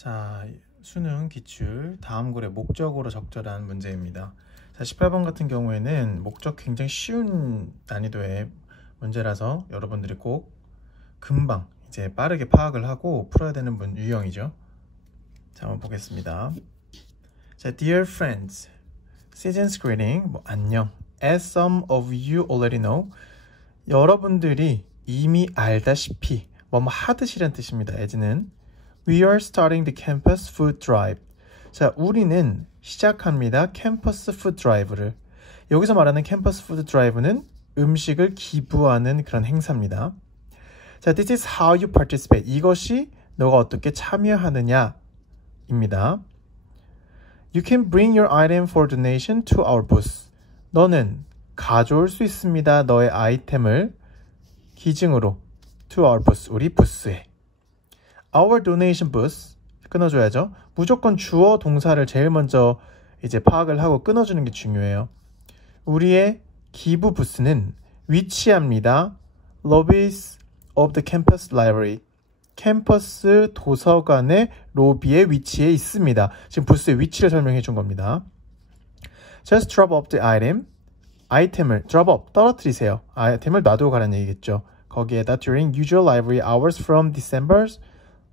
자, 수능 기출 다음 글의 목적어로 적절한 문제입니다. 자, 18번 같은 경우에는 목적 굉장히 쉬운 난이도의 문제라서 여러분들이 꼭 금방 이제 빠르게 파악을 하고 풀어야 되는 유형이죠. 자, 한번 보겠습니다. 자, Dear friends, season's greeting, 안녕. As some of you already know, 여러분들이 이미 알다시피 뭐뭐 하듯이란 뜻입니다. as는 We are starting the campus food drive. 자, 우리는 시작합니다. 캠퍼스 푸드 드라이브를. 여기서 말하는 캠퍼스 푸드 드라이브는 음식을 기부하는 그런 행사입니다. 자, this is how you participate. 이것이 너가 어떻게 참여하느냐 입니다. You can bring your item for donation to our booth. 너는 가져올 수 있습니다. 너의 아이템을 기증으로 to our booth. 우리 부스에. Our donation booth. 끊어줘야죠. 무조건 주어 동사를 제일 먼저 이제 파악을 하고 끊어주는 게 중요해요. 우리의 기부 부스는 위치합니다. Lobbies of the campus library. 캠퍼스 도서관의 로비에 위치해 있습니다. 지금 부스의 위치를 설명해 준 겁니다. Just drop off the item. 아이템을 drop off, 떨어뜨리세요. 아이템을 놔두고 가라는 얘기겠죠. 거기에다 during usual library hours from December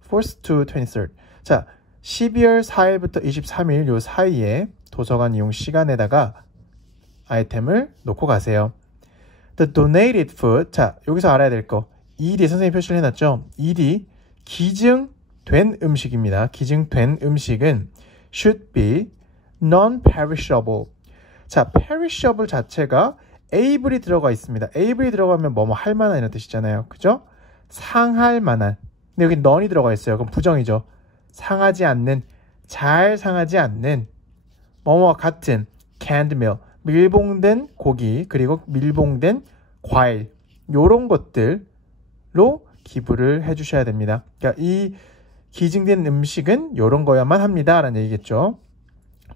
4th to 23rd. 자, 12월 4일부터 23일 요 사이에 도서관 이용 시간에다가 아이템을 놓고 가세요. The donated food. 자, 여기서 알아야 될 거. ED 선생님이 표시를 해놨죠. ED 기증된 음식입니다. 기증된 음식은 should be non-perishable. 자, perishable 자체가 able이 들어가 있습니다. able이 들어가면 뭐뭐 할 만한 이런 뜻이잖아요. 그죠? 상할 만한. 근데 여기 non이 들어가 있어요. 그럼 부정이죠. 상하지 않는, 잘 상하지 않는, 뭐뭐와 같은 canned meal, 밀봉된 고기, 그리고 밀봉된 과일, 요런 것들로 기부를 해주셔야 됩니다. 그러니까 이 기증된 음식은 요런 거야만 합니다. 라는 얘기겠죠.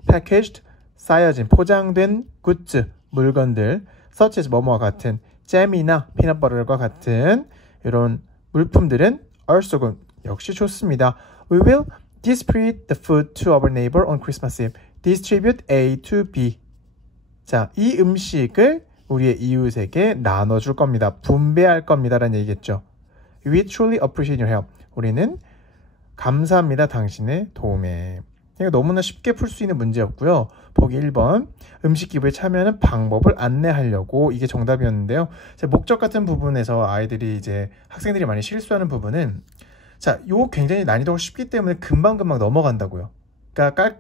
packaged, 쌓여진, 포장된 굿즈, 물건들, such as 뭐뭐와 같은, 잼이나 피넛버터과 같은 이런 물품들은 also good, 역시 좋습니다. We will distribute the food to our neighbor on Christmas Eve. Distribute A to B. 자, 이 음식을 우리의 이웃에게 나눠줄 겁니다. 분배할 겁니다. 라는 얘기겠죠. We truly appreciate your help. 우리는 감사합니다. 당신의 도움에. 이거 너무나 쉽게 풀 수 있는 문제였고요. 보기 1번 음식 기부에 참여하는 방법을 안내하려고 이게 정답이었는데요. 목적 같은 부분에서 아이들이 이제 학생들이 많이 실수하는 부분은 자, 요 굉장히 난이도가 쉽기 때문에 금방금방 넘어간다고요. 그러니까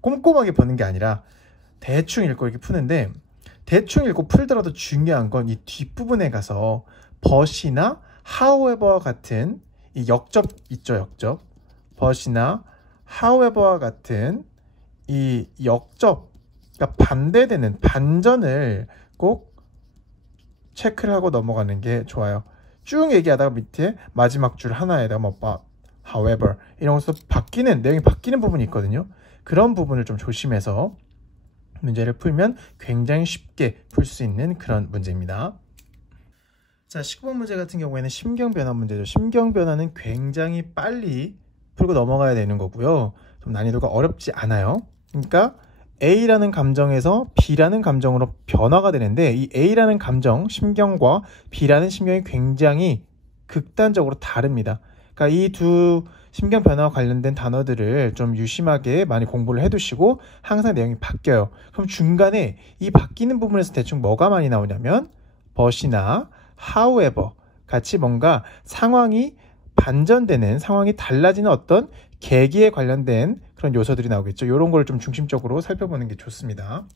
꼼꼼하게 보는 게 아니라 대충 읽고 이렇게 푸는데 대충 읽고 풀더라도 중요한 건 이 뒷부분에 가서 but이나 however와 같은 이 역접 있죠, 역접. but이나 however와 같은 이 역접, 그러니까 반대되는 반전을 꼭 체크를 하고 넘어가는 게 좋아요. 쭉 얘기하다가 밑에 마지막 줄 하나에다가 뭐 however 이런 것도 내용이 바뀌는 부분이 있거든요. 그런 부분을 좀 조심해서 문제를 풀면 굉장히 쉽게 풀 수 있는 그런 문제입니다. 자, 19번 문제 같은 경우에는 심경변화 문제죠. 심경변화는 굉장히 빨리 풀고 넘어가야 되는 거고요. 좀 난이도가 어렵지 않아요. 그러니까 A라는 감정에서 B라는 감정으로 변화가 되는데 이 A라는 감정, 심경과 B라는 심경이 굉장히 극단적으로 다릅니다. 그러니까 이 두 심경 변화와 관련된 단어들을 좀 유심하게 많이 공부를 해두시고 항상 내용이 바뀌어요. 그럼 중간에 이 바뀌는 부분에서 대충 뭐가 많이 나오냐면 but이나 however 같이 뭔가 상황이 반전되는, 상황이 달라지는 어떤 계기에 관련된 그런 요소들이 나오겠죠. 이런 걸 좀 중심적으로 살펴보는 게 좋습니다.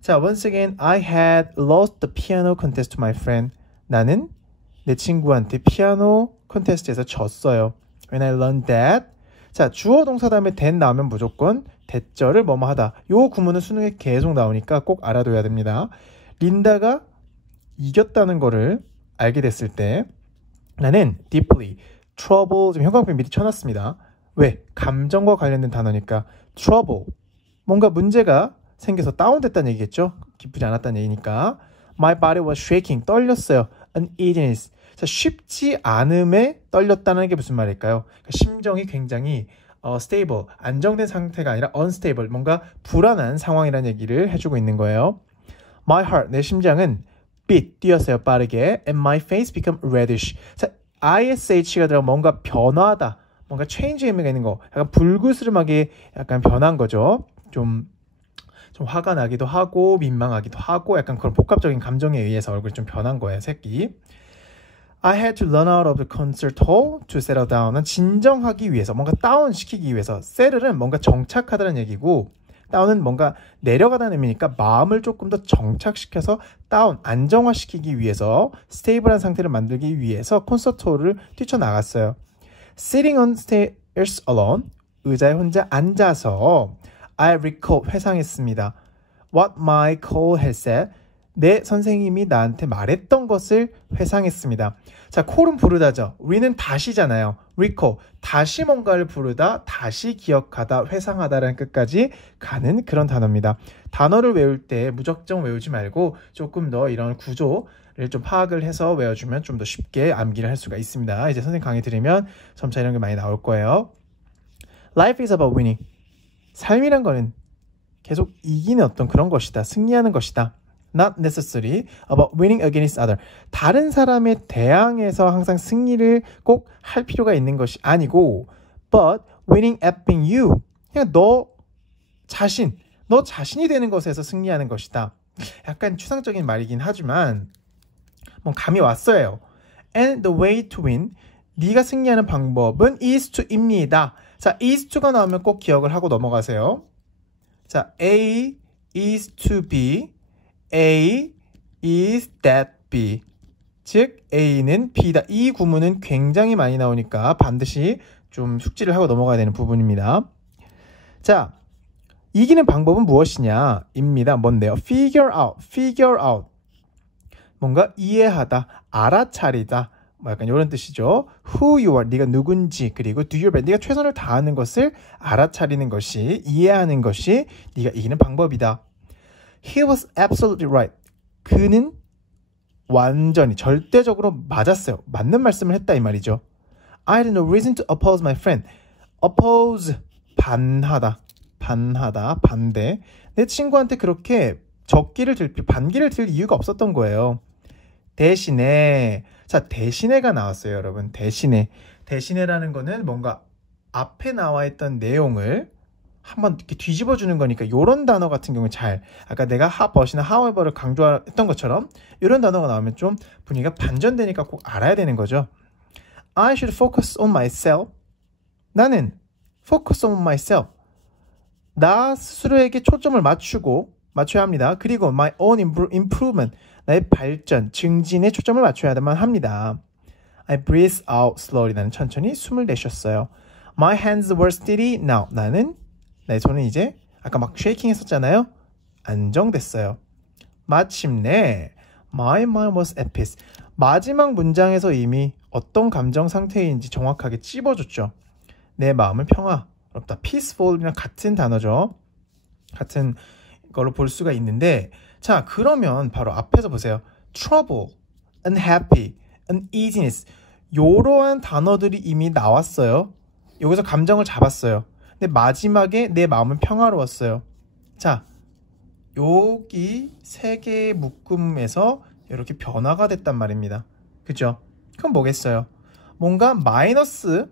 자, once again, I had lost the piano contest to my friend. 나는 내 친구한테 피아노 콘테스트에서 졌어요. When I learned that. 자, 주어 동사 다음에 that 나오면 무조건 대절을 뭐뭐 하다. 요 구문은 수능에 계속 나오니까 꼭 알아둬야 됩니다. 린다가 이겼다는 거를 알게 됐을 때 나는 deeply, trouble, 지금 형광펜 미리 쳐놨습니다. 왜? 감정과 관련된 단어니까 trouble, 뭔가 문제가 생겨서 다운됐다는 얘기겠죠? 기쁘지 않았다는 얘기니까 My body was shaking, 떨렸어요. Uneasiness, 자, 쉽지 않음에 떨렸다는 게 무슨 말일까요? 그러니까 심정이 굉장히 stable, 안정된 상태가 아니라 unstable, 뭔가 불안한 상황이라는 얘기를 해주고 있는 거예요. My heart, 내 심장은 beat, 뛰었어요, 빠르게. And my face become reddish. 자, ish가 들어가 뭔가 변화하다, 뭔가 change 의미가 있는 거, 약간 불그스름하게 약간 변한 거죠. 좀 화가 나기도 하고 민망하기도 하고 약간 그런 복합적인 감정에 의해서 얼굴이 좀 변한 거예요, 색이. I had to run out of the concert hall to settle down은 진정하기 위해서, 뭔가 다운시키기 위해서. settle은 뭔가 정착하다는 얘기고 다운은 뭔가 내려가다는 의미니까 마음을 조금 더 정착시켜서 다운, 안정화시키기 위해서, 스테이블한 상태를 만들기 위해서 콘서트홀을 뛰쳐나갔어요. Sitting on stairs alone, 의자에 혼자 앉아서 I recall, 회상했습니다. What my call had said, 내 선생님이 나한테 말했던 것을 회상했습니다. 자, call은 부르다죠. re는 다시잖아요. recall, 다시 뭔가를 부르다, 다시 기억하다, 회상하다라는 끝까지 가는 그런 단어입니다. 단어를 외울 때 무작정 외우지 말고 조금 더 이런 구조를 좀 파악을 해서 외워주면 좀 더 쉽게 암기를 할 수가 있습니다. 이제 선생님 강의 들으면 점차 이런 게 많이 나올 거예요. Life is about winning. 삶이란 거는 계속 이기는 어떤 그런 것이다. 승리하는 것이다. Not necessarily about winning against other. 다른 사람에 대항해서 항상 승리를 꼭 할 필요가 있는 것이 아니고 but winning at being you. 그냥 너 자신이 되는 것에서 승리하는 것이다. 약간 추상적인 말이긴 하지만 뭐 감이 왔어요. And the way to win. 네가 승리하는 방법은 is to입니다. 자, is to가 나오면 꼭 기억을 하고 넘어가세요. 자, A is to B, A is that B. 즉 A는 B다. 이 구문은 굉장히 많이 나오니까 반드시 좀 숙지를 하고 넘어가야 되는 부분입니다. 자, 이기는 방법은 무엇이냐? 입니다. 뭔데요? figure out. 뭔가 이해하다, 알아차리다. 뭐 약간 이런 뜻이죠. Who you are, 네가 누군지, 그리고 do your best, 네가 최선을 다하는 것을 알아차리는 것이, 이해하는 것이 네가 이기는 방법이다. He was absolutely right. 그는 완전히 절대적으로 맞았어요. 맞는 말씀을 했다 이 말이죠. I had no reason to oppose my friend. Oppose, 반하다, 반대. 내 친구한테 그렇게 반기를 들 이유가 없었던 거예요. 대신에, 자, 대신에가 나왔어요, 여러분. 대신에라는 거는 뭔가 앞에 나와 있던 내용을 한번 이렇게 뒤집어 주는 거니까 이런 단어 같은 경우는 아까 내가 but이나 however를 강조했던 것처럼 이런 단어가 나오면 좀 분위기가 반전되니까 꼭 알아야 되는 거죠. I should focus on myself. 나는 focus on myself. 나 스스로에게 초점을 맞춰야 합니다. 그리고 my own improvement. 나의 발전, 증진에 초점을 맞춰야만 합니다. I breathe out slowly. 나는 천천히 숨을 내쉬었어요. My hands were steady now. 나의 손은 이제 아까 막 쉐이킹 했었잖아요. 안정됐어요. 마침내 my mind was at peace. 마지막 문장에서 이미 어떤 감정 상태인지 정확하게 찝어줬죠. 내 마음은 평화롭다. peaceful이랑 같은 단어죠. 같은 걸로 볼 수가 있는데, 자, 그러면 바로 앞에서 보세요. trouble, unhappy, uneasiness. 요러한 단어들이 이미 나왔어요. 여기서 감정을 잡았어요. 근데 마지막에 내 마음은 평화로웠어요. 자, 여기 세 개의 묶음에서 이렇게 변화가 됐단 말입니다. 그죠? 그럼 뭐겠어요? 뭔가 마이너스,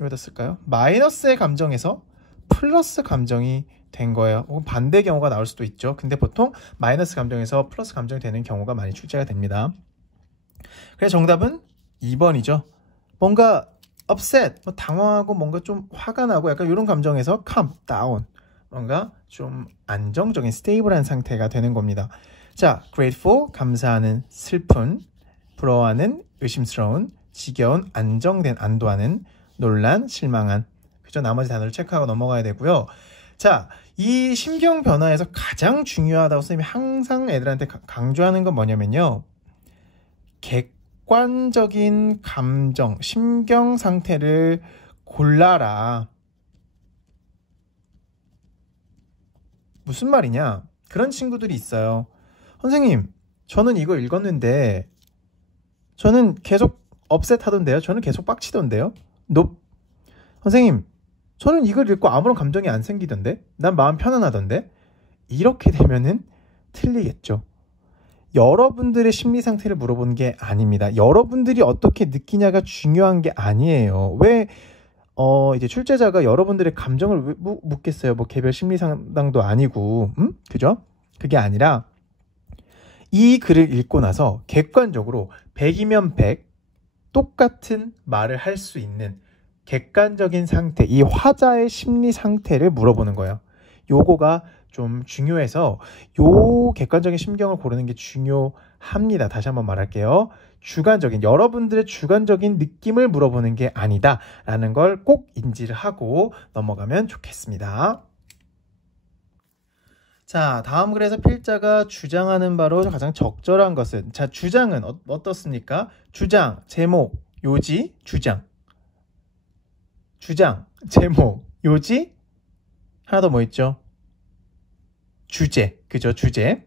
여기다 쓸까요? 마이너스의 감정에서 플러스 감정이 된 거예요. 혹은 반대 경우가 나올 수도 있죠. 근데 보통 마이너스 감정에서 플러스 감정이 되는 경우가 많이 출제가 됩니다. 그래서 정답은 2번이죠. 뭔가 upset, 당황하고 뭔가 좀 화가 나고 약간 이런 감정에서 calm down, 뭔가 좀 안정적인 스테이블한 상태가 되는 겁니다. 자, grateful, 감사하는, 슬픈, 부러워하는, 의심스러운, 지겨운, 안정된, 안도하는, 놀란, 실망한. 그죠? 나머지 단어를 체크하고 넘어가야 되고요. 자, 이 심경 변화에서 가장 중요하다고 선생님이 항상 애들한테 강조하는 건 뭐냐면요. 객관적인 감정, 심경 상태를 골라라. 무슨 말이냐? 그런 친구들이 있어요. 선생님, 저는 이거 읽었는데 저는 계속 업셋 하던데요. 저는 계속 빡치던데요. 선생님, 저는 이걸 읽고 아무런 감정이 안 생기던데? 난 마음 편안하던데? 이렇게 되면은 틀리겠죠. 여러분들의 심리 상태를 물어보는 게 아닙니다. 여러분들이 어떻게 느끼냐가 중요한 게 아니에요. 왜 이제 출제자가 여러분들의 감정을 왜 묻겠어요? 뭐 개별 심리 상담도 아니고, 그죠? 그게 아니라 이 글을 읽고 나서 객관적으로 100이면 100 똑같은 말을 할 수 있는 객관적인 상태, 이 화자의 심리 상태를 물어보는 거예요. 요거가 좀 중요해서 요 객관적인 심경을 고르는 게 중요합니다. 다시 한번 말할게요. 여러분들의 주관적인 느낌을 물어보는 게 아니다 라는 걸 꼭 인지를 하고 넘어가면 좋겠습니다. 자, 다음 글에서 필자가 주장하는 바로 가장 적절한 것은, 자, 주장은 어떻습니까? 주장, 제목, 요지, 주장, 제목, 요지, 하나 더 뭐 있죠? 주제, 그죠? 주제.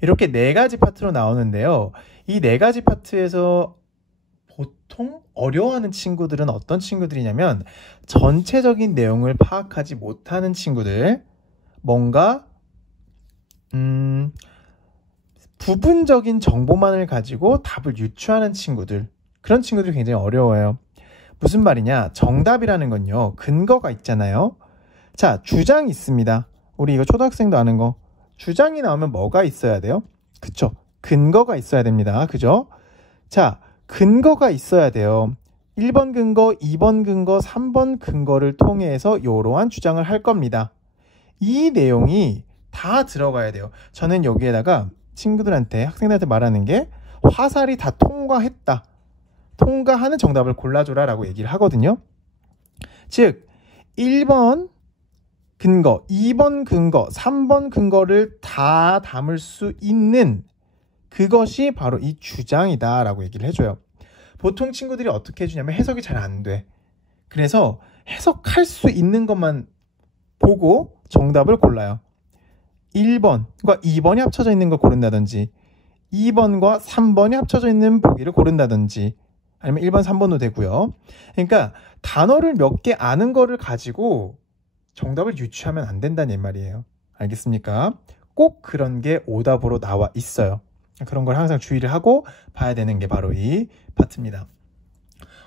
이렇게 네 가지 파트로 나오는데요. 이 네 가지 파트에서 보통 어려워하는 친구들은 어떤 친구들이냐면 전체적인 내용을 파악하지 못하는 친구들, 뭔가 부분적인 정보만을 가지고 답을 유추하는 친구들, 그런 친구들이 굉장히 어려워요. 무슨 말이냐? 정답이라는 건요, 근거가 있잖아요. 자, 주장이 있습니다. 우리 이거 초등학생도 아는 거. 주장이 나오면 뭐가 있어야 돼요? 그쵸? 근거가 있어야 됩니다. 그죠? 자, 근거가 있어야 돼요. 1번 근거, 2번 근거, 3번 근거를 통해서 이러한 주장을 할 겁니다. 이 내용이 다 들어가야 돼요. 저는 여기에다가 친구들한테, 학생들한테 말하는 게 화살이 다 통과했다. 통과하는 정답을 골라줘라 라고 얘기를 하거든요. 즉 1번 근거, 2번 근거, 3번 근거를 다 담을 수 있는 그것이 바로 이 주장이다 라고 얘기를 해줘요. 보통 친구들이 어떻게 해주냐면 해석이 잘 안 돼. 그래서 해석할 수 있는 것만 보고 정답을 골라요. 1번과 2번이 합쳐져 있는 걸 고른다든지 2번과 3번이 합쳐져 있는 보기를 고른다든지 아니면 1번, 3번도 되고요. 그러니까 단어를 몇 개 아는 거를 가지고 정답을 유추하면 안 된다는 말이에요. 알겠습니까? 꼭 그런 게 오답으로 나와 있어요. 그런 걸 항상 주의를 하고 봐야 되는 게 바로 이 파트입니다.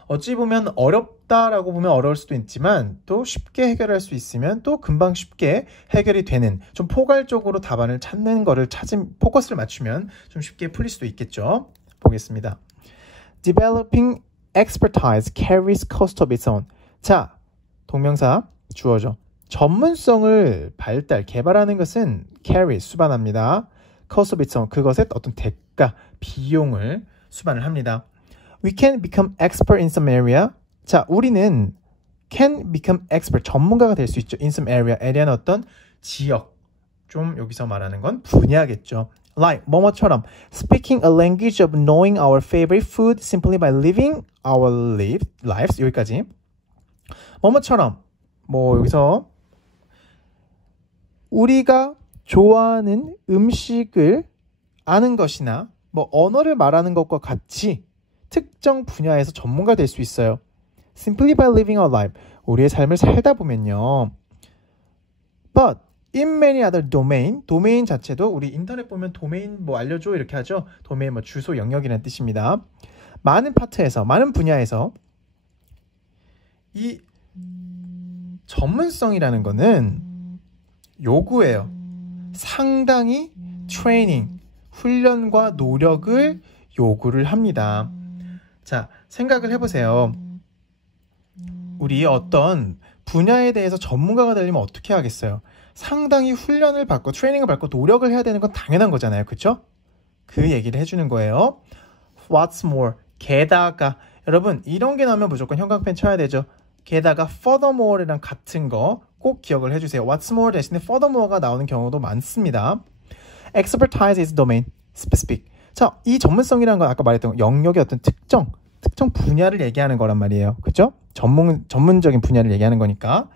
어찌 보면 어렵다라고 보면 어려울 수도 있지만 또 쉽게 해결할 수 있으면 또 금방 쉽게 해결이 되는, 좀 포괄적으로 답안을 찾는 거를 포커스를 맞추면 좀 쉽게 풀릴 수도 있겠죠. 보겠습니다. Developing expertise carries cost of its own. 자, 동명사 주어죠. 전문성을 개발하는 것은 carry, 수반합니다. cost of its own, 그것의 어떤 대가, 비용을 수반을 합니다. We can become expert in some area. 자, 우리는 can become expert, 전문가가 될 수 있죠. in some area, area는 어떤 지역, 좀 여기서 말하는 건 분야겠죠. Like, 뭐뭐처럼 speaking a language of knowing our favorite food simply by living our lives. 여기까지. 뭐뭐처럼, 뭐 여기서 우리가 좋아하는 음식을 아는 것이나 뭐 언어를 말하는 것과 같이 특정 분야에서 전문가 될 수 있어요. Simply by living our life. 우리의 삶을 살다 보면요. But in many other 도메인 자체도 우리 인터넷 보면 도메인 뭐 알려줘 이렇게 하죠. 도메인 뭐 주소, 영역이라는 뜻입니다. 많은 파트에서, 많은 분야에서 이 전문성이라는 거는 요구예요. 상당히 트레이닝, 훈련과 노력을 요구를 합니다. 자, 생각을 해보세요. 우리 어떤 분야에 대해서 전문가가 되려면 어떻게 하겠어요? 상당히 훈련을 받고 트레이닝을 받고 노력을 해야 되는 건 당연한 거잖아요. 그렇죠? 그 얘기를 해주는 거예요. What's more, 게다가, 여러분 이런 게 나오면 무조건 형광펜 쳐야 되죠. 게다가 furthermore랑 같은 거 꼭 기억을 해주세요. What's more 대신에 furthermore가 나오는 경우도 많습니다. Expertise is domain specific. 자, 이 전문성이라는 건 아까 말했던 영역의 어떤 특정 분야를 얘기하는 거란 말이에요. 그렇죠? 전문적인 분야를 얘기하는 거니까.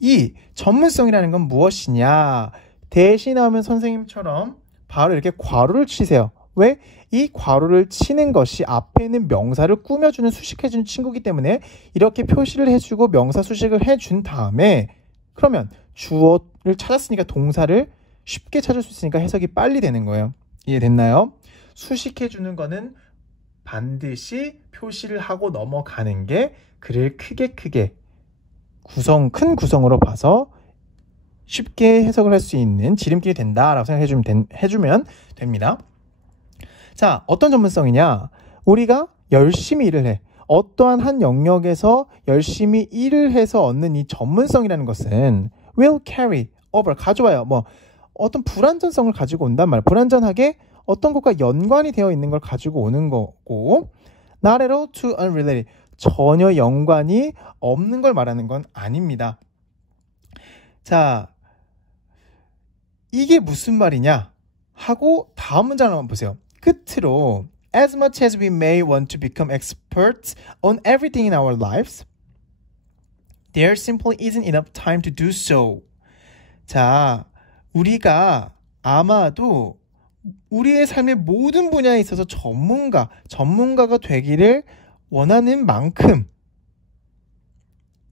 이 전문성이라는 건 무엇이냐? 대시 나오면 선생님처럼 바로 이렇게 괄호를 치세요. 왜? 이 괄호를 치는 것이 앞에 있는 명사를 꾸며주는 수식해주는 친구이기 때문에 이렇게 표시를 해주고 명사 수식을 해준 다음에 그러면 주어를 찾았으니까 동사를 쉽게 찾을 수 있으니까 해석이 빨리 되는 거예요. 이해됐나요? 수식해주는 거는 반드시 표시를 하고 넘어가는 게 글을 크게 큰 구성으로 봐서 쉽게 해석을 할 수 있는 지름길이 된다라고 생각해주면 됩니다. 자, 어떤 전문성이냐? 우리가 열심히 일을 해. 어떠한 한 영역에서 열심히 일을 해서 얻는 이 전문성이라는 것은 will carry over, 가져와요. 뭐 어떤 불완전성을 가지고 온단 말이에요. 불완전하게 어떤 것과 연관이 되어 있는 걸 가지고 오는 거고 not at all to unrelated, 전혀 연관이 없는 걸 말하는 건 아닙니다. 자, 이게 무슨 말이냐 하고 다음 문장을 한번 보세요. 끝으로 as much as we may want to become experts on everything in our lives, there simply isn't enough time to do so. 자, 우리가 아마도 우리의 삶의 모든 분야에 있어서 전문가가 되기를 원하는 만큼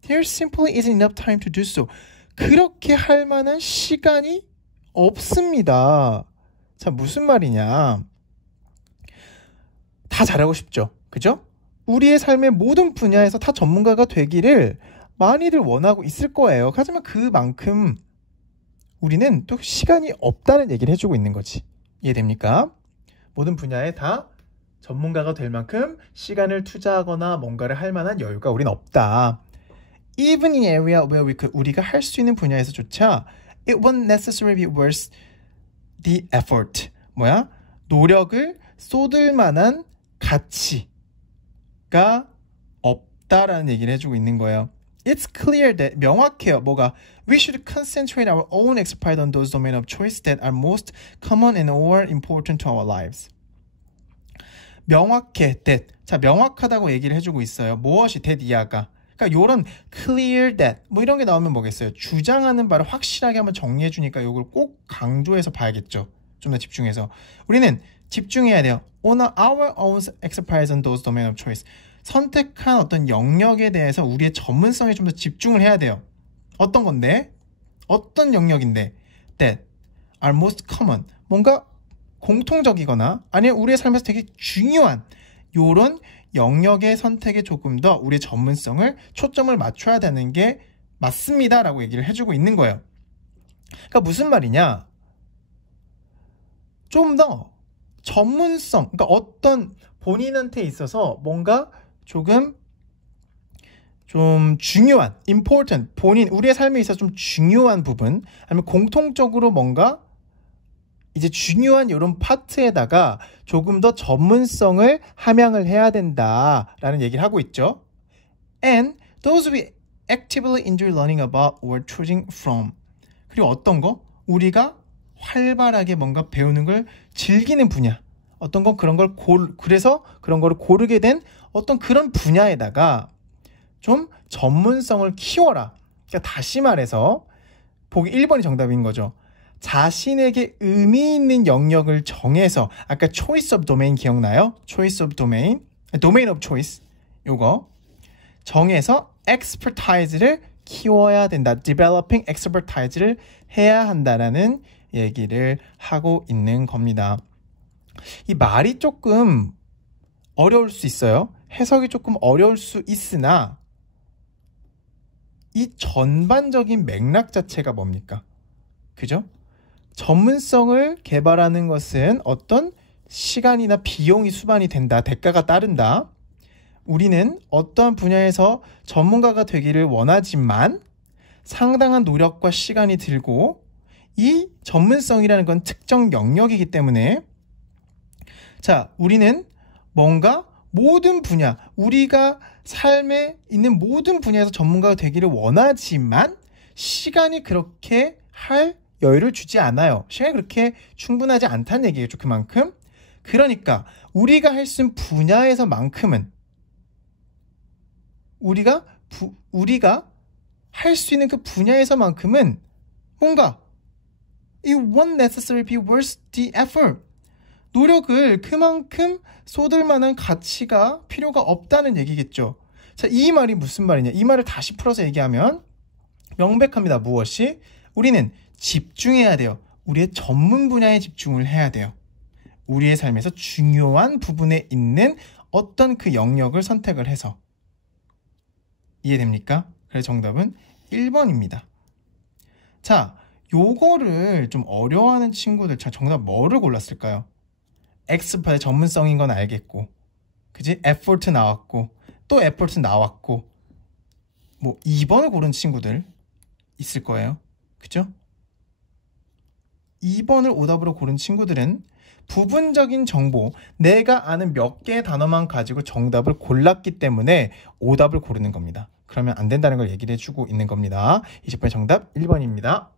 there simply isn't enough time to do so. 그렇게 할 만한 시간이 없습니다. 자, 무슨 말이냐? 다 잘하고 싶죠. 그죠? 우리의 삶의 모든 분야에서 다 전문가가 되기를 많이들 원하고 있을 거예요. 하지만 그만큼 우리는 또 시간이 없다는 얘기를 해주고 있는 거지. 이해됩니까? 모든 분야에 다 전문가가 될 만큼 시간을 투자하거나 뭔가를 할 만한 여유가 우린 없다. Even in area where 우리가 할 수 있는 분야에서조차 it won't necessarily be worth the effort. 노력을 쏟을 만한 가치가 없다라는 얘기를 해주고 있는 거예요. It's clear that 명확해요. We should concentrate our own expertise on those domains of choice that are most common and or important to our lives. 명확해, that. 자, 명확하다고 얘기를 해주고 있어요. 무엇이 that 이하가. 그러니까 요런 clear that 이런 게 나오면 뭐겠어요? 주장하는 바를 확실하게 한번 정리해 주니까 요걸 꼭 강조해서 봐야겠죠. 좀 더 집중해서. 우리는 집중해야 돼요. On our own expertise on those domains of choice. 선택한 어떤 영역에 대해서 우리의 전문성에 좀 더 집중을 해야 돼요. 어떤 건데? 어떤 영역인데? That are most common. 뭔가 공통적이거나 아니면 우리의 삶에서 되게 중요한 요런 영역의 선택에 조금 더 우리의 전문성을 초점을 맞춰야 되는 게 맞습니다 라고 얘기를 해주고 있는 거예요. 그러니까 무슨 말이냐? 좀 더 전문성, 그러니까 어떤 본인한테 있어서 뭔가 조금 좀 중요한, important, 우리의 삶에 있어서 좀 중요한 부분, 아니면 공통적으로 뭔가 이제 중요한 이런 파트에다가 조금 더 전문성을 함양을 해야 된다라는 얘기를 하고 있죠. And those we actively enjoy learning about or choosing from. 그리고 어떤 거? 우리가 활발하게 뭔가 배우는 걸 즐기는 분야. 어떤 건 그런 걸 그래서 그런 거를 고르게 된 어떤 그런 분야에다가 좀 전문성을 키워라. 그러니까 다시 말해서 보기 1번이 정답인 거죠. 자신에게 의미 있는 영역을 정해서 아까 choice of domain 기억나요? choice of domain, domain of choice 요거 정해서 expertise를 키워야 된다. developing expertise를 해야 한다라는 얘기를 하고 있는 겁니다. 이 말이 조금 어려울 수 있어요. 해석이 조금 어려울 수 있으나 이 전반적인 맥락 자체가 뭡니까? 그죠? 전문성을 개발하는 것은 어떤 시간이나 비용이 수반이 된다. 대가가 따른다. 우리는 어떠한 분야에서 전문가가 되기를 원하지만 상당한 노력과 시간이 들고 이 전문성이라는 건 특정 영역이기 때문에 자, 우리는 뭔가 모든 분야, 우리가 삶에 있는 모든 분야에서 전문가가 되기를 원하지만 시간이 그렇게 할 여유를 주지 않아요. 시간이 그렇게 충분하지 않다는 얘기겠죠. 그만큼. 그러니까 우리가 할 수 있는 분야에서만큼은 우리가 할 수 있는 그 분야에서만큼은 뭔가 it won't necessarily be worth the effort. 노력을 그만큼 쏟을 만한 가치가 필요가 없다는 얘기겠죠. 자, 이 말이 무슨 말이냐? 이 말을 다시 풀어서 얘기하면 명백합니다. 무엇이? 우리는 집중해야 돼요. 우리의 전문 분야에 집중을 해야 돼요. 우리의 삶에서 중요한 부분에 있는 어떤 그 영역을 선택을 해서. 이해됩니까? 그래서 정답은 1번입니다. 자, 요거를 좀 어려워하는 친구들, 자, 정답 뭐를 골랐을까요? 엑스퍼트의 전문성인 건 알겠고, 그지? effort 나왔고, 또 effort 나왔고, 뭐 2번을 고른 친구들 있을 거예요. 그죠? 2번을 오답으로 고른 친구들은 부분적인 정보, 내가 아는 몇 개의 단어만 가지고 정답을 골랐기 때문에 오답을 고르는 겁니다. 그러면 안 된다는 걸 얘기를 해주고 있는 겁니다. 20번의 정답 1번입니다.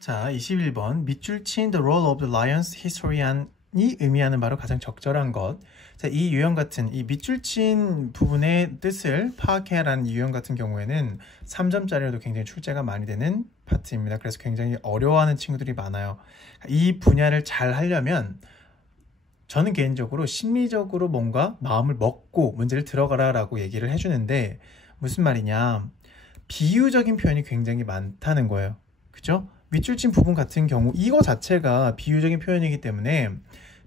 자, 21번. 밑줄 친 The Role of the Lions Historian이 의미하는 바로 가장 적절한 것. 자, 이 유형 같은 이 밑줄 친 부분의 뜻을 파악해라는 유형 같은 경우에는 3점짜리로도 굉장히 출제가 많이 되는 파트입니다. 그래서 굉장히 어려워하는 친구들이 많아요. 이 분야를 잘 하려면 저는 개인적으로 심리적으로 뭔가 마음을 먹고 문제를 들어가라 라고 얘기를 해주는데 무슨 말이냐, 비유적인 표현이 굉장히 많다는 거예요. 그죠? 밑줄 친 부분 같은 경우 이거 자체가 비유적인 표현이기 때문에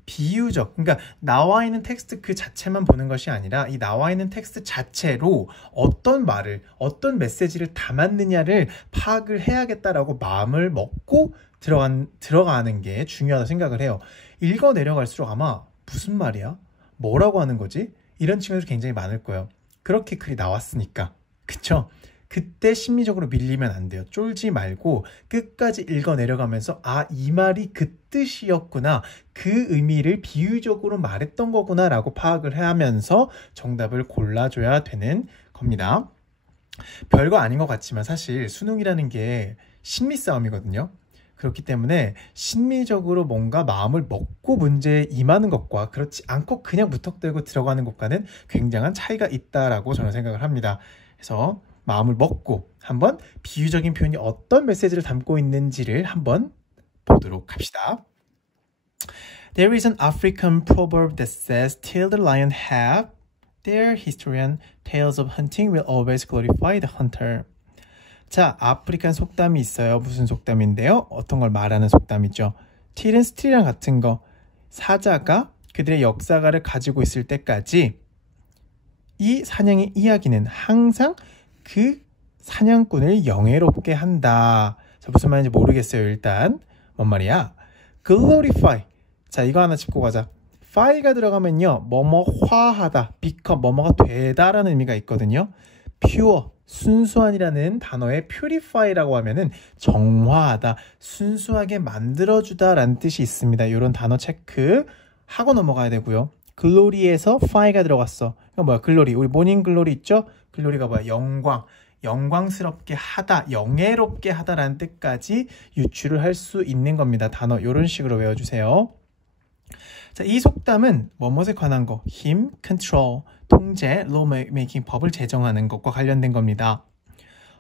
비유적, 그러니까 나와 있는 텍스트 그 자체만 보는 것이 아니라 이 나와 있는 텍스트 자체로 어떤 말을, 어떤 메시지를 담았느냐를 파악을 해야겠다라고 마음을 먹고 들어가는 게 중요하다고 생각을 해요. 읽어 내려갈수록 아마 무슨 말이야? 뭐라고 하는 거지? 이런 친구들이 굉장히 많을 거예요. 그렇게 글이 나왔으니까. 그쵸? 그때 심리적으로 밀리면 안 돼요. 쫄지 말고 끝까지 읽어 내려가면서 아, 이 말이 그 뜻이었구나. 그 의미를 비유적으로 말했던 거구나 라고 파악을 하면서 정답을 골라줘야 되는 겁니다. 별거 아닌 것 같지만 사실 수능이라는 게 심리 싸움이거든요. 그렇기 때문에 심리적으로 뭔가 마음을 먹고 문제에 임하는 것과 그렇지 않고 그냥 무턱대고 들어가는 것과는 굉장한 차이가 있다라고 저는 생각을 합니다. 그래서 마음을 먹고 한번 비유적인 표현이 어떤 메시지를 담고 있는지를 한번 보도록 합시다. There is an African proverb that says, till the lion have their historian, tales of hunting will always glorify the hunter. 자, 아프리칸 속담이 있어요. 무슨 속담인데요? 어떤 걸 말하는 속담이죠. 틸은 스틸이랑 같은 거. 사자가 그들의 역사가를 가지고 있을 때까지 이 사냥의 이야기는 항상 그 사냥꾼을 영예롭게 한다. 자, 무슨 말인지 모르겠어요. 일단 뭔 말이야? glorify. 자, 이거 하나 짚고 가자. fi가 들어가면요, 뭐뭐화하다, become, 뭐뭐가 되다라는 의미가 있거든요. pure, 순수한이라는 단어에 purify라고 하면은 정화하다, 순수하게 만들어주다 라는 뜻이 있습니다. 이런 단어 체크 하고 넘어가야 되고요. 글로리에서 fi가 들어갔어. 이거 뭐야? 글로리. 우리 모닝 글로리 있죠? 글로리가 뭐야? 영광. 영광스럽게 하다, 영예롭게 하다라는 뜻까지 유추를 할 수 있는 겁니다. 단어 이런 식으로 외워주세요. 자, 이 속담은 뭐뭐에 관한 거, 힘, control, 통제, law making, 법을 제정하는 것과 관련된 겁니다.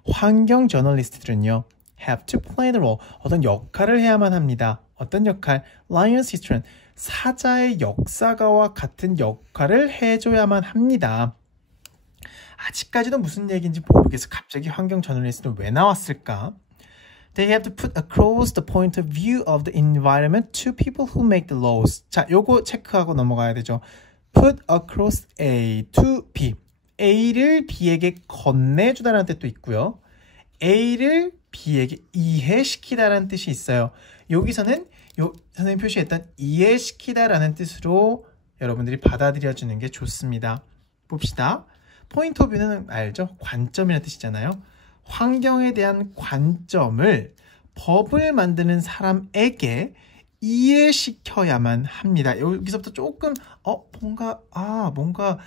환경 저널리스트들은요, have to play the role, 어떤 역할을 해야만 합니다. 어떤 역할? Lion's historian, 사자의 역사가와 같은 역할을 해줘야만 합니다. 아직까지도 무슨 얘기인지 모르겠어. 갑자기 환경 저널리스트는 왜 나왔을까? They have to put across the point of view of the environment to people who make the laws. 자, 요거 체크하고 넘어가야 되죠. Put across A to B. A를 B에게 건네주다라는 뜻도 있고요. A를 B에게 이해시키다라는 뜻이 있어요. 여기서는 선생님 표시했던 이해시키다라는 뜻으로 여러분들이 받아들여주는 게 좋습니다. 봅시다. 포인트 오브 뷰는 알죠? 관점이라는 뜻이잖아요. 환경에 대한 관점을 법을 만드는 사람에게 이해시켜야만 합니다. 여기서부터 조금 뭔가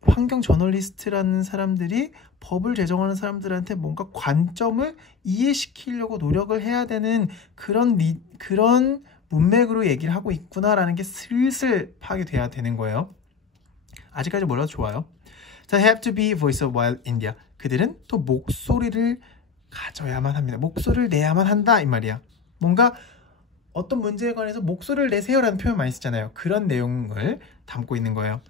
환경 저널리스트라는 사람들이 법을 제정하는 사람들한테 뭔가 관점을 이해시키려고 노력을 해야 되는 그런 문맥으로 얘기를 하고 있구나라는 게 슬슬 파악이 돼야 되는 거예요. 아직까지 몰라도 좋아요. 자, have to be voice of wild India. 그들은 또 목소리를 가져야만 합니다. 목소리를 내야만 한다 이 말이야. 뭔가 어떤 문제에 관해서 목소리를 내세요라는 표현 많이 쓰잖아요. 그런 내용을 담고 있는 거예요.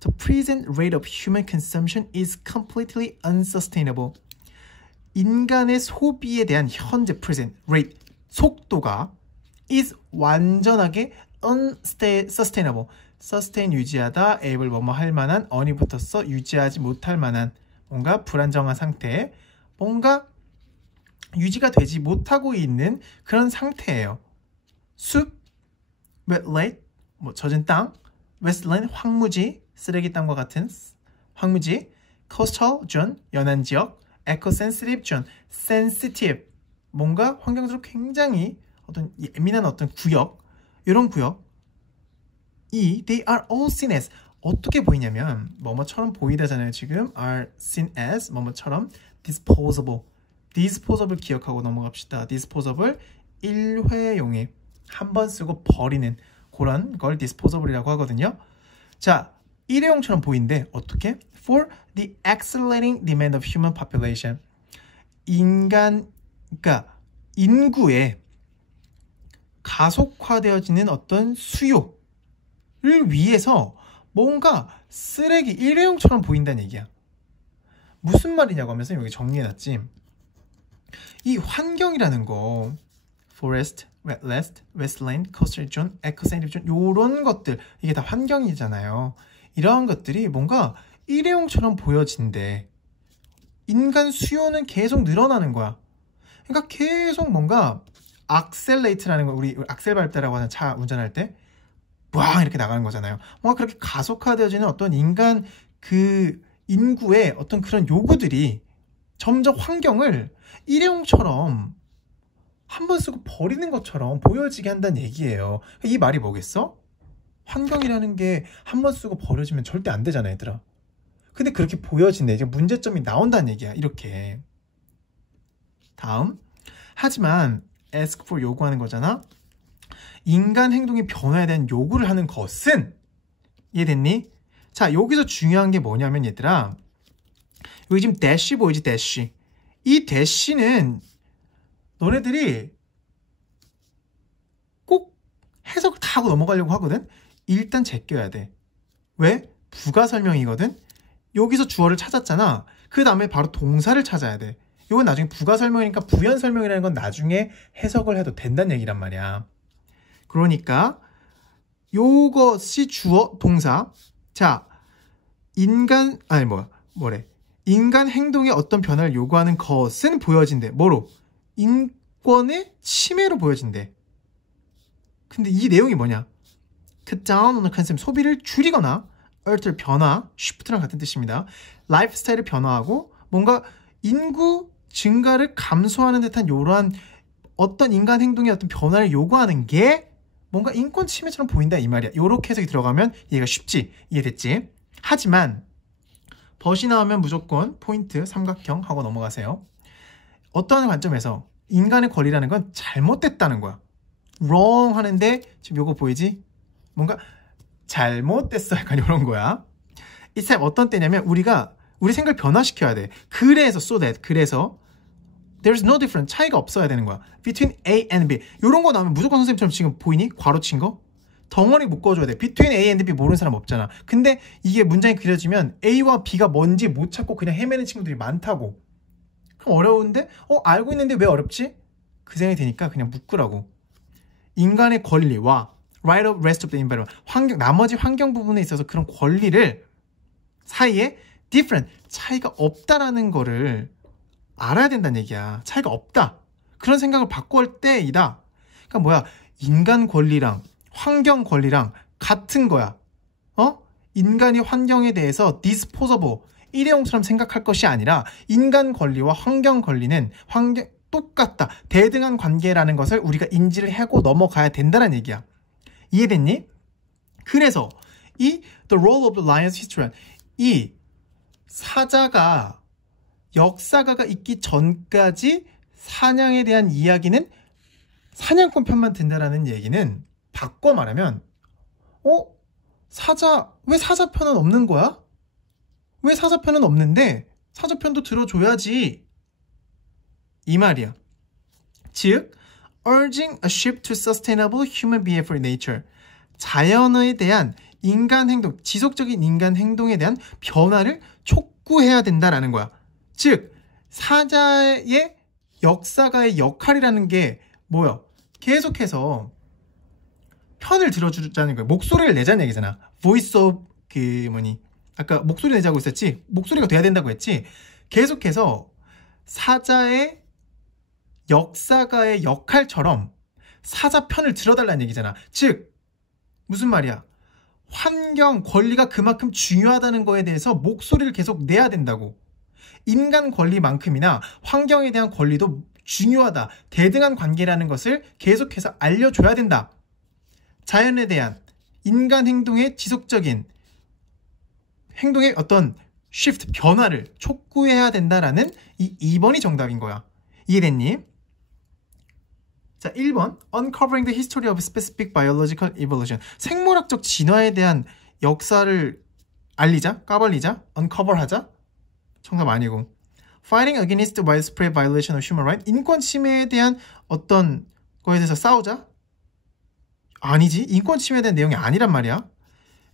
The present rate of human consumption is completely unsustainable. 인간의 소비에 대한 현재 present rate 속도가 is 완전하게 unsustainable. sustain 유지하다, able 뭐뭐 할 만한, on이 붙었어 유지하지 못할 만한 뭔가 불안정한 상태, 뭔가 유지가 되지 못하고 있는 그런 상태예요. 숲, wetland, 뭐 젖은 땅, wasteland 황무지, 쓰레기 땅과 같은 황무지, coastal zone 연안 지역, eco-sensitive zone sensitive 뭔가 환경적으로 굉장히 어떤 예민한 어떤 구역, 이런 구역 they are all seen as 어떻게 보이냐면 뭐뭐처럼 보이다잖아요. 지금 are seen as 뭐뭐처럼 disposable 기억하고 넘어갑시다. disposable 일회용의 한 번 쓰고 버리는 그런 걸 disposable이라고 하거든요. 자, 일회용처럼 보이는데 어떻게? For the accelerating demand of human population 그러니까 인구의 가속화되어지는 어떤 수요를 위해서 뭔가 쓰레기 일회용처럼 보인다는 얘기야. 무슨 말이냐고 하면서 여기 정리해놨지. 이 환경이라는 거 forest, wetland, wasteland, coastal zone, eco-sensitive zone 이런 것들 이게 다 환경이잖아요. 이러한 것들이 뭔가 일회용처럼 보여진대. 인간 수요는 계속 늘어나는 거야. 그러니까 계속 뭔가 악셀레이트라는 거 우리 악셀 밟다라고 하는 차 운전할 때 와 이렇게 나가는 거잖아요. 뭔가 그렇게 가속화되어지는 어떤 인간 그 인구의 어떤 그런 요구들이 점점 환경을 일회용처럼 한 번 쓰고 버리는 것처럼 보여지게 한다는 얘기예요. 이 말이 뭐겠어? 환경이라는 게 한 번 쓰고 버려지면 절대 안 되잖아, 얘들아. 근데 그렇게 보여진대. 이제 문제점이 나온다는 얘기야. 이렇게. 다음. 하지만 ask for 요구하는 거잖아. 인간 행동이 변화에 대한 요구를 하는 것은 이해됐니? 자, 여기서 중요한 게 뭐냐면 얘들아. 여기 지금 대시 보이지? 대시. 이 대시는 너네들이 꼭 해석을 다 하고 넘어가려고 하거든? 일단 제껴야 돼. 왜? 부가 설명이거든? 여기서 주어를 찾았잖아. 그 다음에 바로 동사를 찾아야 돼. 이건 나중에 부가 설명이니까 부연 설명이라는 건 나중에 해석을 해도 된다는 얘기란 말이야. 그러니까 요것이 주어, 동사. 자, 인간 행동에 어떤 변화를 요구하는 것은 보여진대. 뭐로? 인권의 침해로 보여진대. 근데 이 내용이 뭐냐? cut down on the consumption, 소비를 줄이거나 alter, 변화, shift랑 같은 뜻입니다. 라이프 스타일을 변화하고 뭔가 인구 증가를 감소하는 듯한 이러한 어떤 인간 행동의 어떤 변화를 요구하는 게 뭔가 인권 침해처럼 보인다 이 말이야. 이렇게 해석이 들어가면 이해가 쉽지? 이해됐지? 하지만 벗이 나오면 무조건 포인트, 삼각형 하고 넘어가세요. 어떠한 관점에서 인간의 권리라는 건 잘못됐다는 거야. wrong 하는데 지금 요거 보이지? 뭔가 잘못됐어 약간 이런 거야. 이 타입 어떤 때냐면 우리 생각을 변화시켜야 돼. 그래서 so that 그래서 there's no difference 차이가 없어야 되는 거야. between A and B 이런 거 나오면 무조건 선생님처럼 지금 보이니? 괄호친 거? 덩어리 묶어줘야 돼. between A and B 모르는 사람 없잖아. 근데 이게 문장이 그려지면 A와 B가 뭔지 못 찾고 그냥 헤매는 친구들이 많다고. 그럼 어려운데? 알고 있는데 왜 어렵지? 그 생각이 드니까 그냥 묶으라고. 인간의 권리와 right of rest of the environment 나머지 환경 부분에 있어서 그런 권리를 사이에 different 차이가 없다라는 거를 알아야 된다는 얘기야. 차이가 없다. 그런 생각을 바꿀 때이다. 그러니까 뭐야? 인간 권리랑 환경 권리랑 같은 거야. 인간이 환경에 대해서 disposable 일회용처럼 생각할 것이 아니라 인간 권리와 환경 권리는 똑같다. 대등한 관계라는 것을 우리가 인지를 하고 넘어가야 된다는 얘기야. 이해됐니? 그래서 이 The Role of the Lion's History 이 사자가 역사가가 있기 전까지 사냥에 대한 이야기는 사냥꾼 편만 든다라는 얘기는 바꿔 말하면 왜 사자편은 없는 거야? 왜 사자편은 없는데 사자편도 들어줘야지 이 말이야. 즉 urging a shift to sustainable human behavior nature. 자연에 대한 인간 행동, 지속적인 인간 행동에 대한 변화를 촉구해야 된다라는 거야. 즉, 사자의 역사가의 역할이라는 게 뭐야? 계속해서 편을 들어주자는 거야. 목소리를 내자는 얘기잖아. voice of 아까 목소리 내자고 했었지? 목소리가 돼야 된다고 했지? 계속해서 사자의 역사가의 역할처럼 사자 편을 들어달라는 얘기잖아. 즉, 무슨 말이야? 환경, 권리가 그만큼 중요하다는 거에 대해서 목소리를 계속 내야 된다고. 인간 권리만큼이나 환경에 대한 권리도 중요하다. 대등한 관계라는 것을 계속해서 알려줘야 된다. 자연에 대한 인간 행동의 지속적인 행동의 어떤 shift, 변화를 촉구해야 된다라는 이 2번이 정답인 거야. 이해됐니? 자, 1번 Uncovering the history of specific biological evolution. 생물학적 진화에 대한 역사를 알리자, 까발리자, uncover하자. 정답 아니고. Fighting against the widespread violation of human rights. 인권 침해에 대한 어떤 거에 대해서 싸우자? 아니지. 인권 침해에 대한 내용이 아니란 말이야.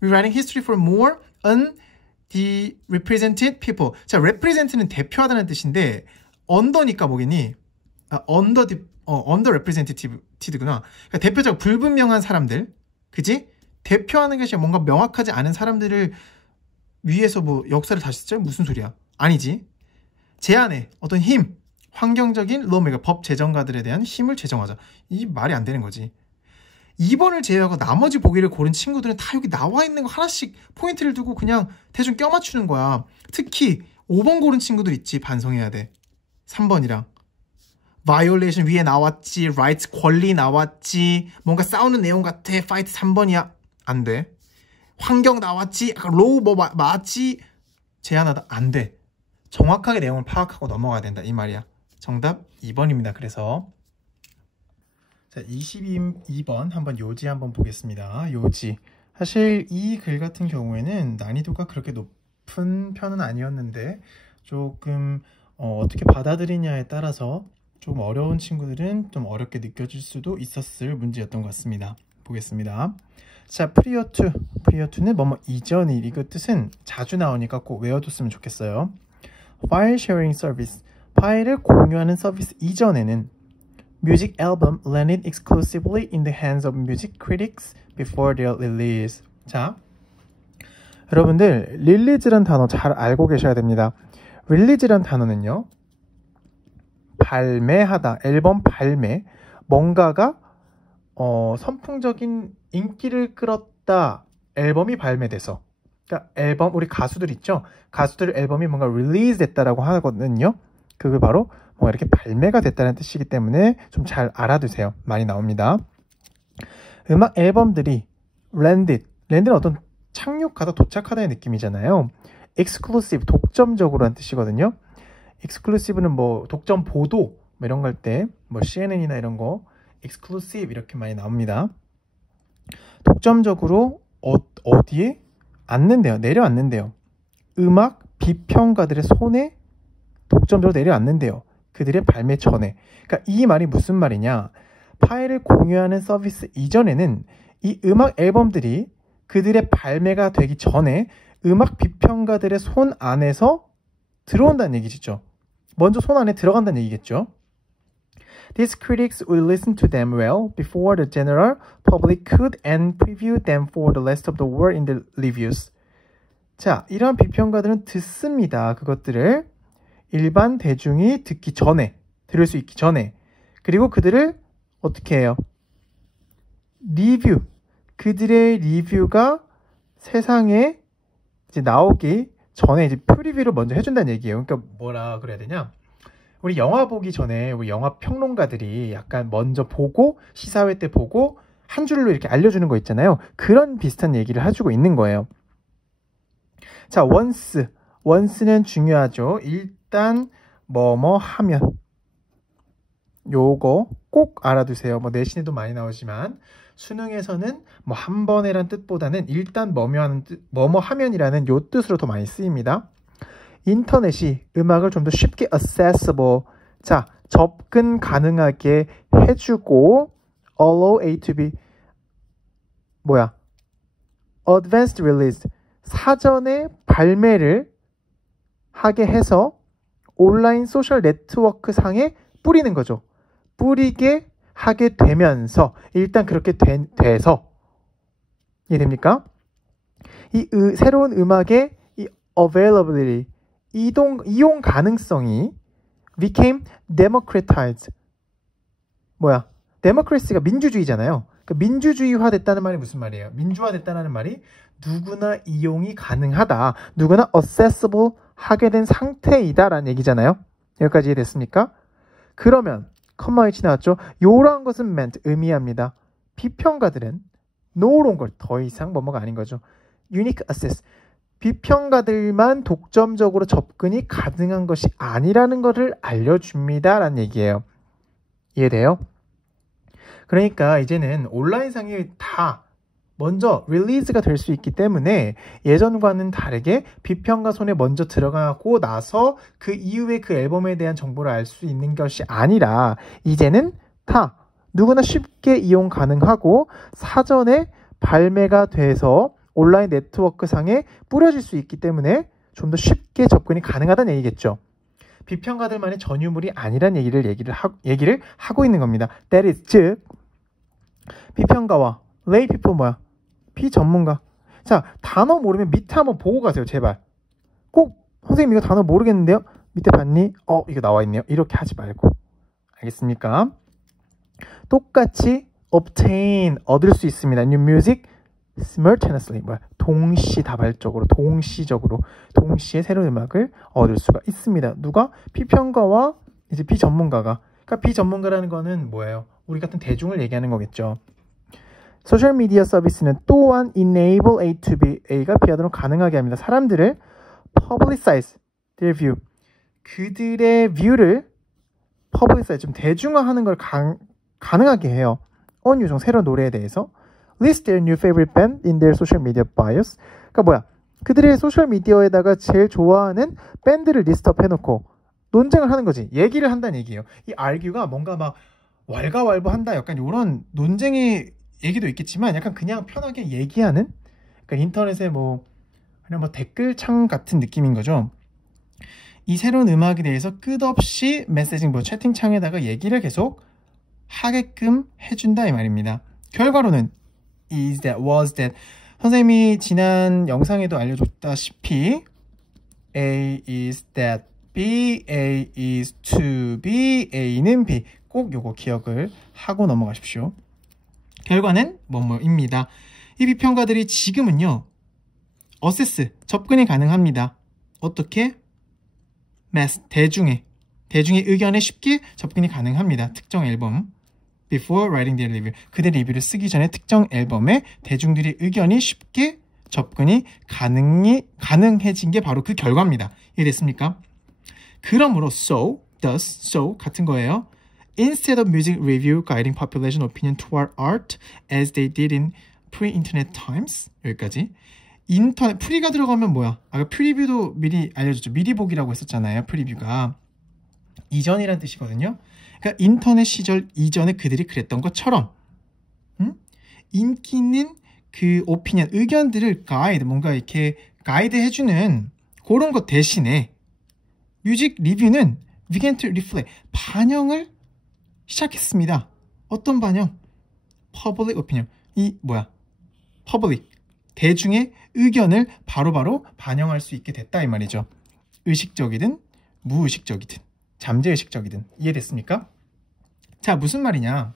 Rewriting history for more underrepresented people. 자, represent는 대표하다는 뜻인데 under니까 뭐겠니? underrepresented구나. 그러니까 대표적 불분명한 사람들, 그지? 대표하는 것이 뭔가 명확하지 않은 사람들을 위해서 뭐 역사를 다시 쓰죠? 무슨 소리야? 아니지. 제안에 어떤 힘, 환경적인 lawmaker, 법 제정가들에 대한 힘을 제정하자. 이 말이 안 되는 거지. 2번을 제외하고 나머지 보기를 고른 친구들은 다 여기 나와 있는 거 하나씩 포인트를 두고 그냥 대충 껴맞추는 거야. 특히 5번 고른 친구들 있지. 반성해야 돼. 3번이랑 violation 위에 나왔지, rights 권리 나왔지, 뭔가 싸우는 내용 같아, fight 3번이야. 안 돼. 환경 나왔지, law 뭐 맞지, 제안하다. 안 돼. 정확하게 내용을 파악하고 넘어가야 된다. 이 말이야. 정답 2번입니다. 그래서 자, 22번 한번 요지 한번 보겠습니다. 요지. 사실 이 글 같은 경우에는 난이도가 그렇게 높은 편은 아니었는데 조금 어떻게 받아들이냐에 따라서 좀 어려운 친구들은 좀 어렵게 느껴질 수도 있었을 문제였던 것 같습니다. 보겠습니다. 자, prior to는 뭐뭐 이전일. 이거 뜻은 자주 나오니까 꼭 외워뒀으면 좋겠어요. File sharing service. 파일을 공유하는 서비스 이전에는 music album landed exclusively in the hands of music critics before their release. 자, 여러분들 릴리즈란 단어 잘 알고 계셔야 됩니다. 릴리즈란 단어는요, 발매하다, 앨범 발매, 뭔가가 선풍적인 인기를 끌었다. 앨범이 발매돼서, 그러니까 앨범, 우리 가수들 있죠? 가수들 앨범이 뭔가 릴리즈 됐다라고 하거든요. 그게 바로 뭔가 이렇게 발매가 됐다는 뜻이기 때문에 좀 잘 알아두세요. 많이 나옵니다. 음악 앨범들이 landed는 어떤 착륙하다, 도착하다의 느낌이잖아요. exclusive, 독점적으로 한 뜻이거든요. exclusive는 뭐 독점 보도 뭐 이런 거 할 때 뭐 CNN이나 이런 거 exclusive 이렇게 많이 나옵니다. 독점적으로 어디에 앉는데요. 내려앉는데요. 음악 비평가들의 손에 독점적으로 내려앉는데요. 그들의 발매 전에. 그러니까 이 말이 무슨 말이냐? 파일을 공유하는 서비스 이전에는 이 음악 앨범들이 그들의 발매가 되기 전에 음악 비평가들의 손 안에서 들어온다는 얘기죠. 먼저 손 안에 들어간다는 얘기겠죠. These critics would listen to them well before the general public could and preview them for the rest of the world in the reviews. 자, 이러한 비평가들은 듣습니다. 그것들을 일반 대중이 듣기 전에, 들을 수 있기 전에. 그리고 그들을 어떻게 해요? 리뷰. 그들의 리뷰가 세상에 이제 나오기 전에 이제 프리뷰를 먼저 해준다는 얘기예요. 그러니까 뭐라 그래야 되냐? 우리 영화 보기 전에 우리 영화 평론가들이 약간 먼저 보고 시사회 때 보고 한 줄로 이렇게 알려주는 거 있잖아요. 그런 비슷한 얘기를 해주고 있는 거예요. 자, once는 중요하죠. 일단 뭐뭐 하면, 요거 꼭 알아두세요. 뭐 내신에도 많이 나오지만 수능에서는 뭐 한 번에란 뜻보다는 일단 뭐뭐 하면이라는 요 뜻으로 더 많이 쓰입니다. 인터넷이 음악을 좀 더 쉽게 accessible, 자, 접근 가능하게 해주고 allow A to be advanced release 사전에 발매를 하게 해서 온라인 소셜 네트워크 상에 뿌리는 거죠. 뿌리게 하게 되면서 일단 그렇게 돼서 이해됩니까? 이 새로운 음악의 이 availability 이용 가능성이 became democratized democracy가 민주주의잖아요. 그러니까 민주주의화 됐다는 말이 무슨 말이에요? 민주화 됐다는 말이 누구나 이용이 가능하다. 누구나 accessible 하게 된 상태이다 라는 얘기잖아요. 여기까지 이해됐습니까? 그러면 컴마 H 나왔죠? 요런 것은 meant 의미합니다. 비평가들은 no longer 더 이상 뭐뭐가 아닌 거죠. unique access 비평가들만 독점적으로 접근이 가능한 것이 아니라는 것을 알려줍니다 라는 얘기예요. 이해돼요? 그러니까 이제는 온라인상이 다 먼저 릴리즈가 될 수 있기 때문에 예전과는 다르게 비평가 손에 먼저 들어가고 나서 그 이후에 그 앨범에 대한 정보를 알 수 있는 것이 아니라 이제는 다 누구나 쉽게 이용 가능하고 사전에 발매가 돼서 온라인 네트워크 상에 뿌려질 수 있기 때문에 좀 더 쉽게 접근이 가능하다는 얘기겠죠. 비평가들만의 전유물이 아니란 얘기를 하고 있는 겁니다. That is, 즉 비평가와 lay people 비전문가. 자, 단어 모르면 밑에 한번 보고 가세요. 제발. 꼭 선생님 이거 단어 모르겠는데요. 밑에 봤니? 이거 나와 있네요. 이렇게 하지 말고. 알겠습니까? 똑같이 obtain 얻을 수 있습니다. New music simultaneously 동시다발적으로 동시에 새로운 음악을 얻을 수가 있습니다. 누가? 비평가와 이제 비전문가가. 그러니까 비전문가라는 거는 뭐예요? 우리 같은 대중을 얘기하는 거겠죠. 소셜미디어 서비스는 또한 enable A to B, A가 B하도록 가능하게 합니다. 사람들을 publicize their view, 그들의 뷰를 publicize, 좀 대중화하는 걸 가능하게 해요. on 유성, 새로운 노래에 대해서 list their new favorite band in their social media bios. 그러니까 그들의 소셜미디어에다가 제일 좋아하는 밴드를 리스트업 해놓고 논쟁을 하는 거지. 얘기를 한다는 얘기예요. 이 argue가 뭔가 막 왈가왈부한다, 약간 이런 논쟁의 얘기도 있겠지만 약간 그냥 편하게 얘기하는, 그러니까 인터넷에 그냥 댓글창 같은 느낌인 거죠. 이 새로운 음악에 대해서 끝없이 메시징 채팅창에다가 얘기를 계속 하게끔 해준다 이 말입니다. 결과로는 is that, was that, 선생님이 지난 영상에도 알려줬다시피 A is that, B, A is to be, A는 B. 꼭 요거 기억을 하고 넘어가십시오. 결과는 뭐뭐입니다. 이 비평가들이 지금은요, 어세스, 접근이 가능합니다. 어떻게? mass, 대중의 의견에 쉽게 접근이 가능합니다. 특정 앨범. Before writing their review. 그들 리뷰를 쓰기 전에 특정 앨범에 대중들의 의견이 쉽게 접근이 가능해진 게 바로 그 결과입니다. 이해됐습니까? 그러므로 so 같은 거예요. Instead of music review guiding population opinion toward art as they did in pre-internet times. 여기까지. 인터넷 프리가 들어가면 아까 프리뷰도 미리 알려줬죠. 미리 보기라고 했었잖아요. 프리뷰가 이전이란 뜻이거든요. 그러니까 인터넷 시절 이전에 그들이 그랬던 것처럼 인기 있는 그 오피니언, 의견들을 뭔가 이렇게 가이드 해주는 그런 것 대신에 뮤직 리뷰는 began to reflect, 반영을 시작했습니다. 어떤 반영? public opinion. public, 대중의 의견을 바로바로 반영할 수 있게 됐다 이 말이죠. 의식적이든 무의식적이든 잠재의식적이든. 이해됐습니까? 자, 무슨 말이냐?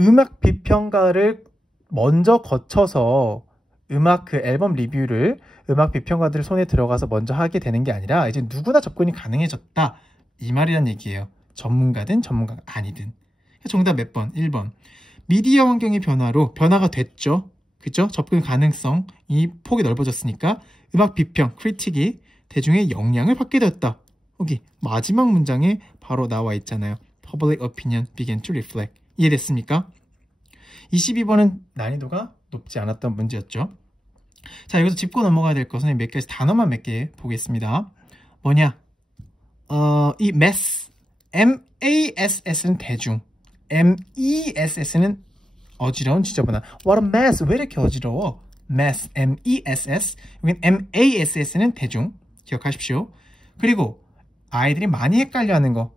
음악 비평가를 먼저 거쳐서 음악 그 앨범 리뷰를 음악 비평가들 손에 들어가서 먼저 하게 되는 게 아니라 이제 누구나 접근이 가능해졌다 이 말이란 얘기예요. 전문가든 전문가가 아니든. 정답 몇 번? 1번. 미디어 환경의 변화가 됐죠. 그죠? 접근 가능성이 폭이 넓어졌으니까 음악 비평, 크리틱이 대중의 영향을 받게 되었다. 여기 마지막 문장에 바로 나와 있잖아요. Public opinion began to reflect. 이해됐습니까? 22번은 난이도가 높지 않았던 문제였죠. 자, 여기서 짚고 넘어가야 될 것은 단어만 몇 개 보겠습니다. 뭐냐? 이 mess, MASS는 대중, MESS는 어지러운, 지저분한. What a mess. 왜 이렇게 어지러워? mess, MESS. 여긴 MASS는 대중. 기억하십시오. 그리고 아이들이 많이 헷갈려하는 거.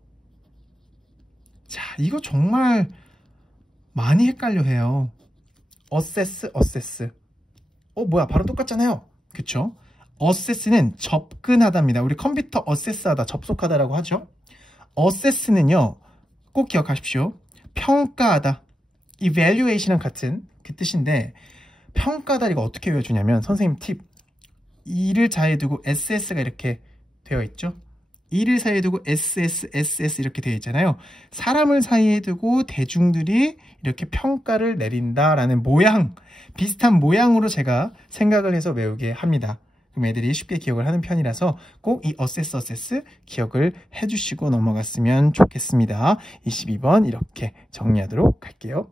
자, 이거 정말 많이 헷갈려해요. assess. 뭐야, 바로 똑같잖아요. 그쵸? assess는 접근하다입니다. 우리 컴퓨터 assess하다, 접속하다라고 하죠. assess는요, 꼭 기억하십시오. 평가하다, evaluation이랑 같은 그 뜻인데, 평가하다 이거 어떻게 외워주냐면, 선생님 팁. 이를 자리에 두고 SS가 이렇게 되어 있죠. 이를 사이에 두고 SS, SS 이렇게 되어 있잖아요. 사람을 사이에 두고 대중들이 이렇게 평가를 내린다라는 모양, 비슷한 모양으로 제가 생각을 해서 외우게 합니다. 그럼 애들이 쉽게 기억을 하는 편이라서 꼭 이 assess 기억을 해주시고 넘어갔으면 좋겠습니다. 22번 이렇게 정리하도록 할게요.